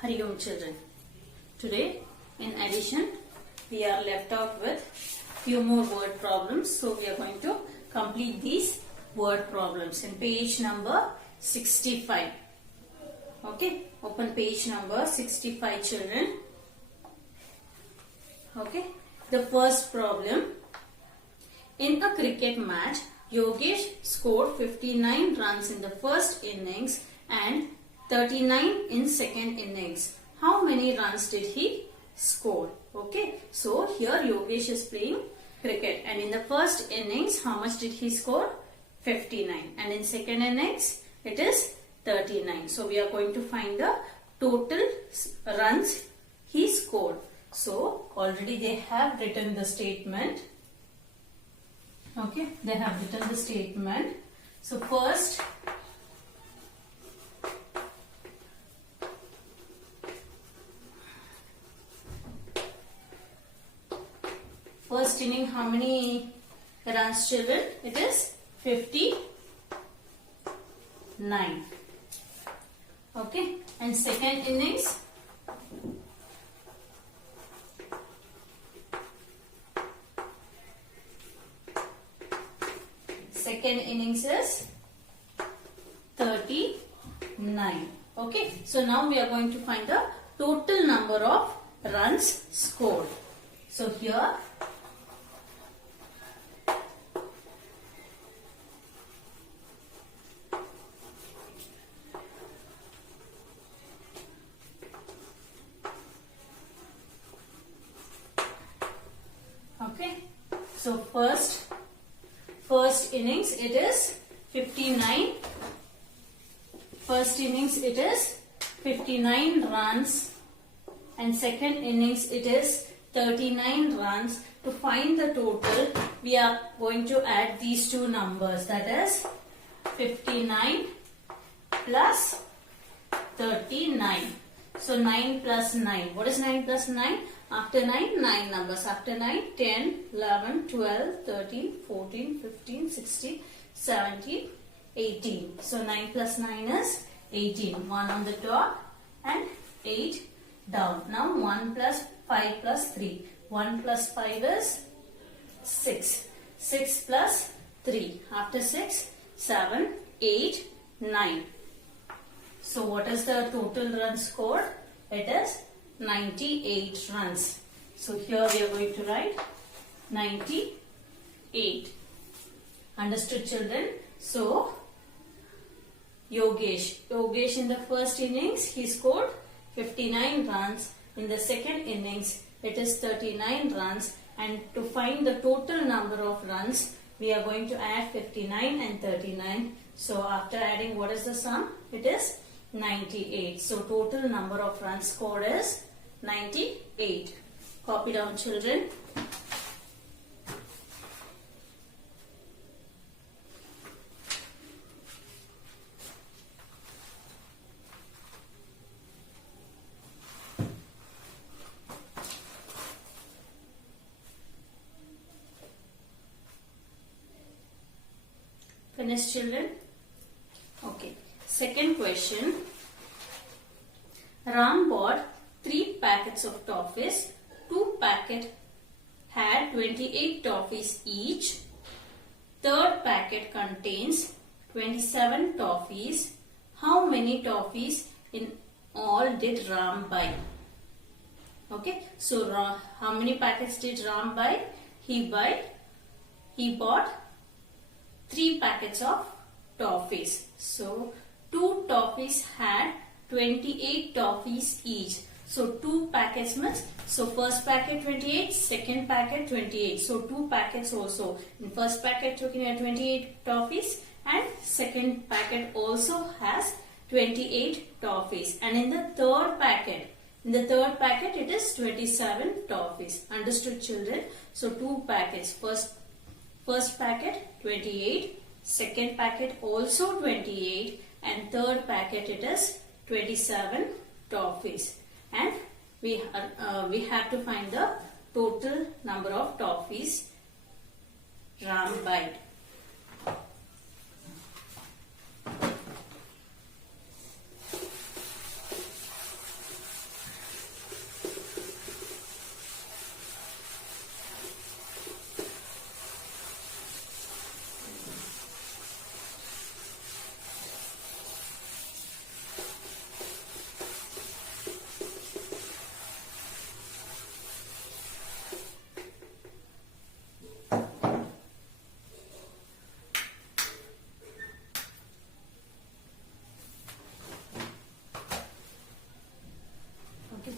Hari Om children. Today, in addition, we are left out with few more word problems. So we are going to complete these word problems in page number 65. Okay, open page number 65 children. Okay, the first problem. In a cricket match, Yogesh scored 59 runs in the first innings and 39 in second innings. How many runs did he score? Okay, so here Yogesh is playing cricket, and in the first innings, how much did he score? 59, and in second innings, it is 39. So we are going to find the total runs he scored. So already they have written the statement. Okay, they have written the statement. So first inning, how many runs children? It is 59. Okay, and second innings, is 39. Okay, so now we are going to find the total number of runs scored. So here so first innings it is 59. First innings it is 59 runs, and second innings it is 39 runs. To find the total, we are going to add these two numbers, that is 59 plus 39. So 9 plus 9. What is 9 plus 9? After 9, 9 numbers. After 9, 10, 11, 12, 13, 14, 15, 16, 17, 18. So 9 plus 9 is 18. 1 on the top and 8 down. Now 1 plus 5 plus 3. 1 plus 5 is 6. 6 plus 3. After 6, 7, 8, 9. So what is the total run scored? It is 98 runs. So here we are going to write 98. Understood children? So Yogesh in the first innings he scored 59 runs. In the second innings it is 39 runs, and to find the total number of runs we are going to add 59 and 39. So after adding, what is the sum? It is 98. So total number of runs scored is 98. Copy down children. Finished children? Okay. Second question. Ram bought 3 packets of toffees. 2 packets had 28 toffees each. Third packet contains 27 toffees. How many toffees in all did Ram buy? Okay, so how many packets did Ram buy? He bought 3 packets of toffees. So 2 toffees had 28 toffees each. So 2 packets means, so first packet 28, second packet 28. So 2 packets also. In first packet looking at 28 toffees, and second packet also has 28 toffees. And in the third packet it is 27 toffees. Understood children? So 2 packets. First packet 28, second packet also 28, and third packet it is 27 toffees. And we have to find the total number of toffees Ram bought.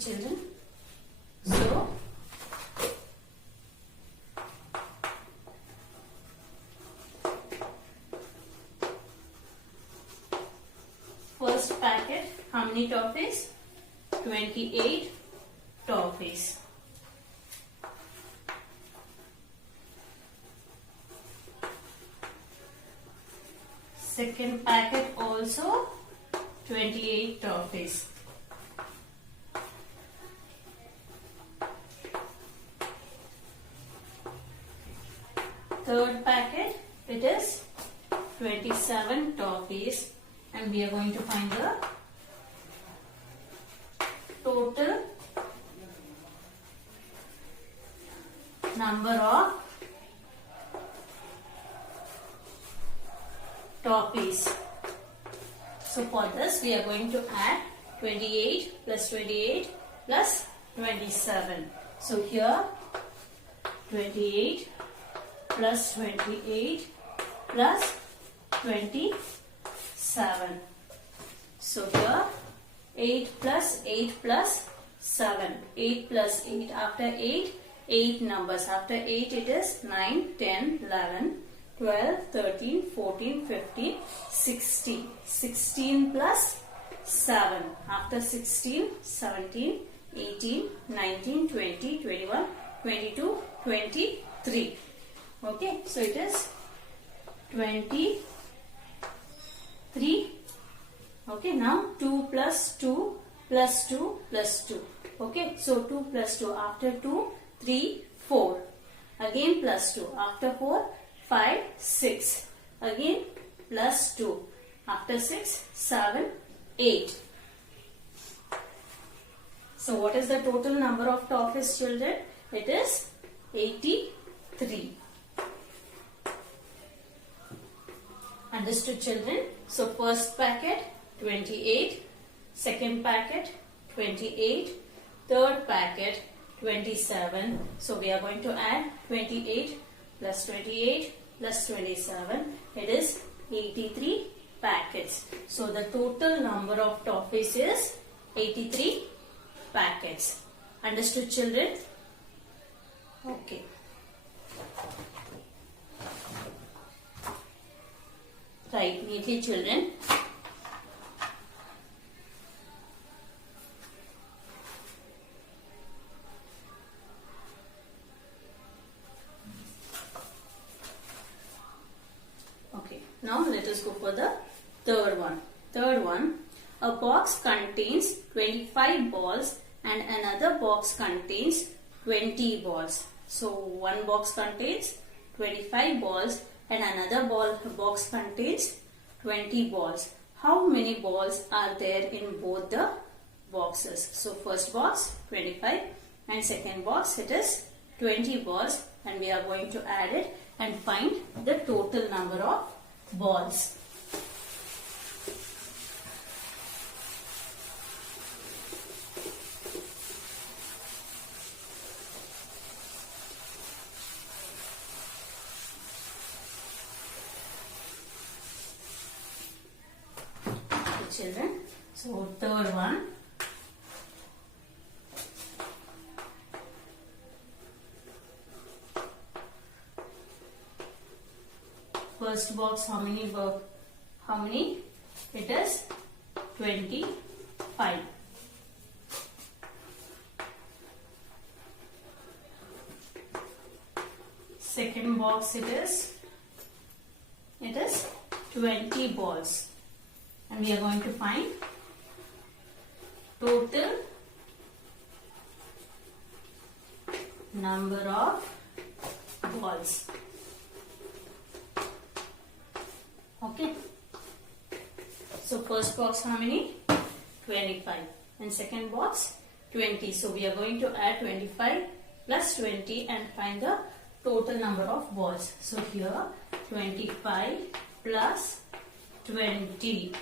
children. So first packet, how many toffees? 28 toffees. Second packet also 28 toffees. Third packet, it is 27 toffees, and we are going to find the total number of toffees. So for this we are going to add 28 plus 28 plus 27. So here 28 plus 28 plus 27. So here 8 plus 8 plus 7. 8 plus 8, after 8, 8 numbers. After 8 it is 9, 10, 11, 12, 13, 14, 15, 16. 16 plus 7. After 16, 17, 18, 19, 20, 21, 22, 23. Okay, so it is 23. Okay, now 2 plus 2 plus 2 plus 2. Okay, so 2 plus 2. After 2, 3, 4. Again plus 2. After 4, 5, 6. Again plus 2. After 6, 7, 8. So what is the total number of toffees, children? It is 83. Understood, children? So first packet 28, second packet 28, third packet 27. So we are going to add 28 plus 28 plus 27. It is 83 packets. So the total number of toffees is 83 packets. Understood, children? Okay. Write neatly, children. Okay, now let us go for the third one. Third one, a box contains 25 balls and another box contains 20 balls. So one box contains 25 balls and another box contains 20 balls. How many balls are there in both the boxes? So first box 25 and second box it is 20 balls, and we are going to add it and find the total number of balls. Children, so third one, first box how many? It is 25. Second box it is 20 balls. And we are going to find total number of balls. Okay. So first box how many? 25. And second box 20. So we are going to add 25 plus 20 and find the total number of balls. So here 25 plus 20.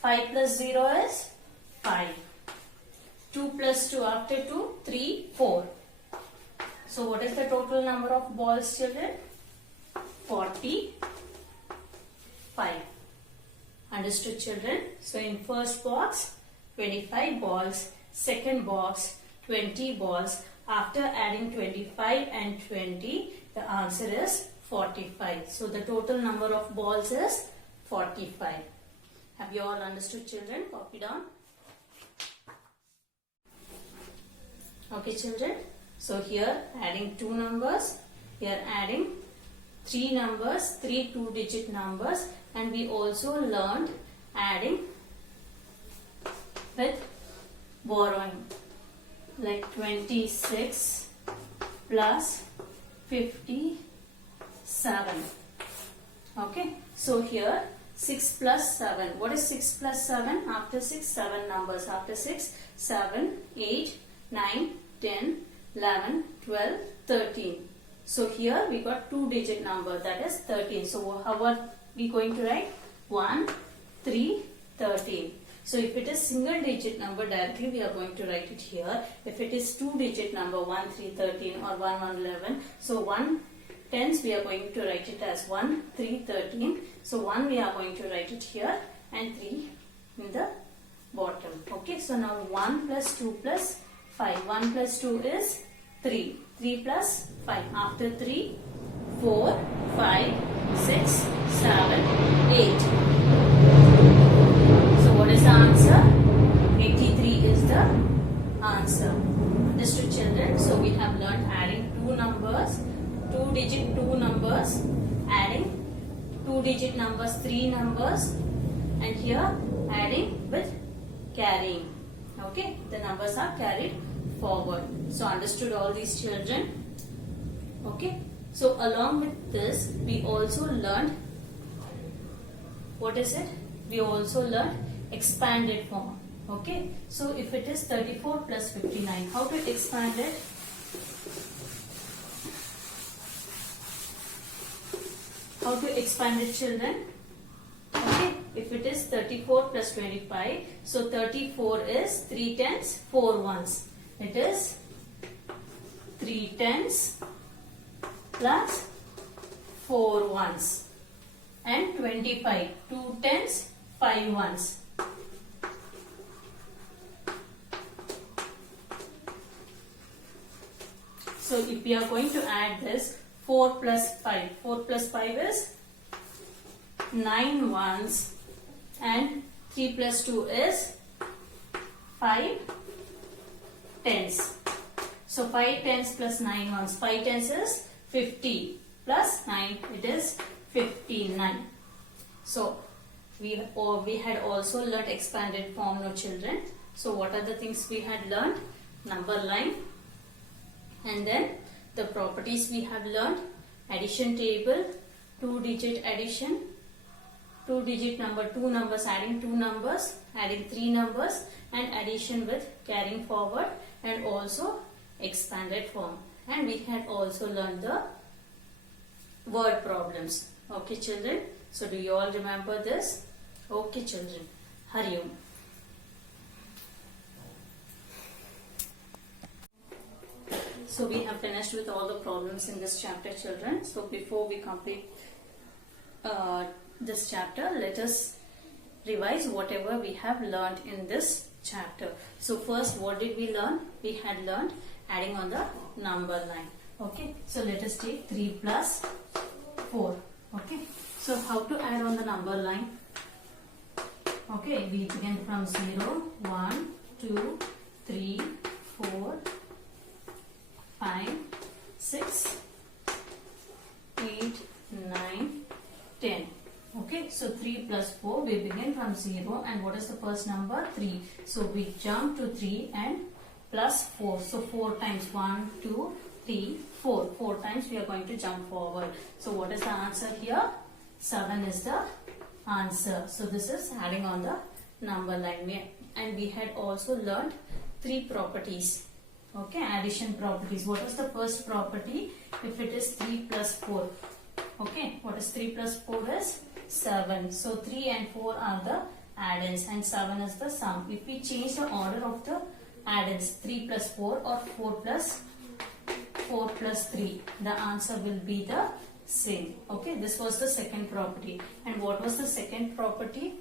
5 plus 0 is 5. 2 plus 2, after 2, 3, 4. So what is the total number of balls, children? 45. Understood, children? So in first box 25 balls second box 20 balls. After adding 25 and 20, the answer is 45. So the total number of balls is 45. Have you all understood, children? Copy down. Okay, children. So here adding two numbers, here adding three numbers, three two-digit numbers, and we also learned adding with borrowing, like 26 plus 57. Okay, so here 6 plus 7. What is 6 plus 7? After 6, 7 numbers. After 6, 7, 8, 9, 10, 11, 12, 13. So here we got two-digit number, that is 13. So how are we going to write? 1, 3, 13. So if it is single-digit number, directly we are going to write it here. If it is two-digit number, 1, 3, 13 or 1, 1, 11. So 1 tens we are going to write it as 1, 3, 13. So 1 we are going to write it here and 3 in the bottom. Okay, so now 1 plus 2 plus 5. 1 plus 2 is 3. 3 plus 5. After 3, 4, 5, 6, 7, 8. So what is the answer? 83 is the answer. Understood, children? So we have learned adding two numbers, two-digit two numbers, adding two-digit numbers, three numbers, and here adding with carrying. Okay, the numbers are carried forward. So understood all these, children? Okay, so along with this we also learned, what is it? We also learned expanded form. Okay, so if it is 34 plus 59, how to expand it? How to expand it, children? Okay, if it is 34 plus 25, so 34 is 3 tens, 4 ones. It is 3 tens plus 4 ones. And 25, 2 tens, 5 ones. So if we are going to add this, 4 plus 5. 4 plus 5 is 9 ones and 3 plus 2 is 5 tens. So 5 tens plus 9 ones. 5 tens is 50 plus 9, it is 59. So we had also learnt expanded form, no, children? So what are the things we had learned? Number line, and then the properties we have learned: addition table, two-digit addition, two-digit number, two numbers, adding two numbers, adding three numbers, and addition with carrying forward, and also expanded form. And we had also learned the word problems. Okay, children? So do you all remember this? Okay, children. Hari Om. So we have finished with all the problems in this chapter, children. So before we complete this chapter, let us revise whatever we have learned in this chapter. So first, what did we learn? We had learned adding on the number line. Okay, so let us take 3 plus 4. Okay, so how to add on the number line? Okay, we begin from 0, 1, 2, 3, 4, 5, 6, 8, 9, 10. Okay, so 3 plus 4, we begin from 0, and what is the first number? 3. So we jump to 3 and plus 4. So 4 times 1, 2, 3, 4. 4 times we are going to jump forward. So what is the answer here? 7 is the answer. So this is adding on the number line. And we had also learned 3 properties. Okay, addition properties. What is the first property? If it is 3 plus 4. Okay, what is 3 plus 4 is? 7. So 3 and 4 are the add-ins and 7 is the sum. If we change the order of the add-ins, 3 plus 4 or 4 plus 3, the answer will be the same. Okay, this was the second property. And what was the second property?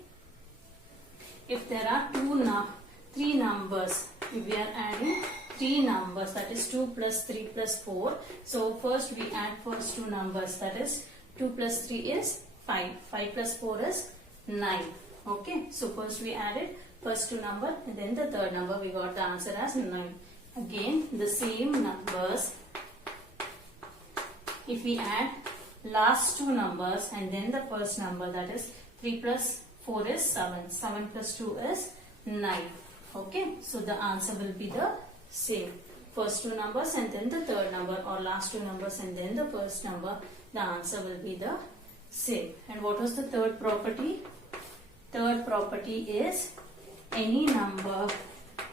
If there are 3 numbers we are adding three numbers, that is 2 plus 3 plus 4. So first we add first two numbers, that is 2 plus 3 is 5. 5 plus 4 is 9. Okay, so first we added first two number and then the third number, we got the answer as 9. Again the same numbers, if we add last two numbers and then the first number, that is 3 plus 4 is 7. 7 plus 2 is 9. Okay, so the answer will be the same. First two numbers and then the third number, or last two numbers and then the first number, the answer will be the same. And what was the third property? Third property is any number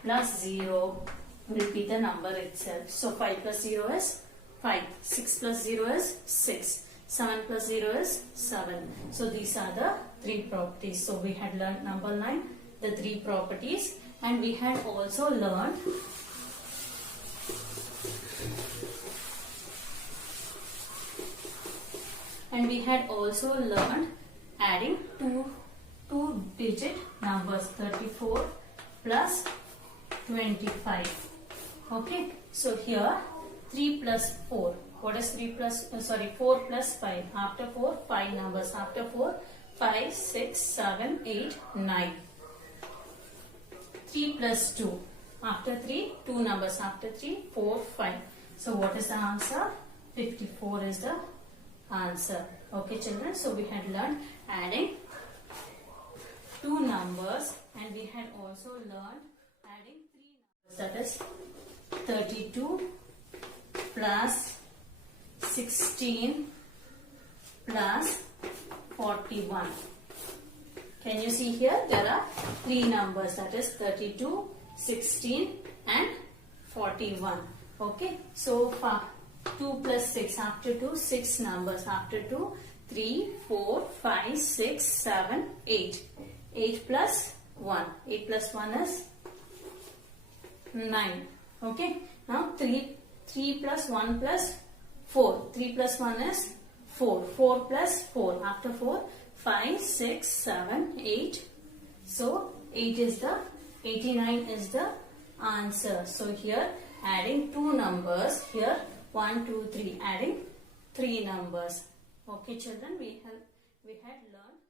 plus 0 will be the number itself. So 5 plus 0 is 5. 6 plus 0 is 6. 7 plus 0 is 7. So these are the three properties. So we had learned number 9, the three properties, and we had also learned adding two-digit numbers, 34 plus 25. Okay, so here 3 plus 4. What is 4 plus 5? After 4, 5 numbers. After 4, 5, 6, 7, 8, 9. 3 plus 2. After 3, 2 numbers. After 3, 4, 5. So what is the answer? 54 is the answer. Okay children, so we had learned adding two numbers and we had also learned adding three numbers, that is 32 plus 16 plus 41. Can you see here? There are three numbers, that is 32, 16 and 41. Okay, so 2 plus 6, after 2, 6 numbers. After 2, 3, 4, 5, 6, 7, 8. 8 plus 1. 8 plus 1 is 9. Okay, now 3 plus 1 plus 4. 3 plus 1 is 4. 4 plus 4. After 4, 5, 6, 7, 8. So 89 is the answer. So here adding two numbers, here 1, 2, 3, adding three numbers. Okay children, we had learned